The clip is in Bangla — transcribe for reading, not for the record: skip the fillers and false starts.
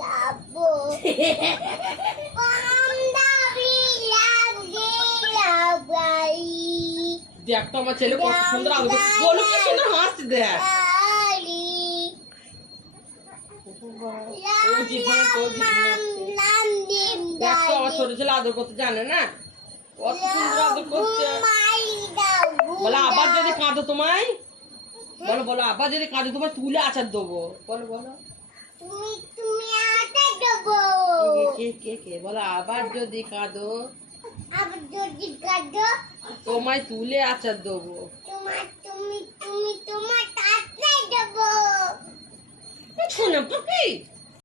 যাবো দেখ তো আমার ছেলে কত সুন্দর আদর করছে বলো কি সুন্দর হাসছে দেখ দেখ তো আমার ছোট ছেলে আদর করতে জানে না কত সুন্দর আদর করছে বলো আবার যদি কাঁদো তোমায় বলো বলো আবার যদি কাঁদো তোমায় তুলে আচার দেবো বলো বলো কে কে কে বলো আবার যদি কাঁদো তোমায় তুলে আচার দেবো তোমার শোনা পাখি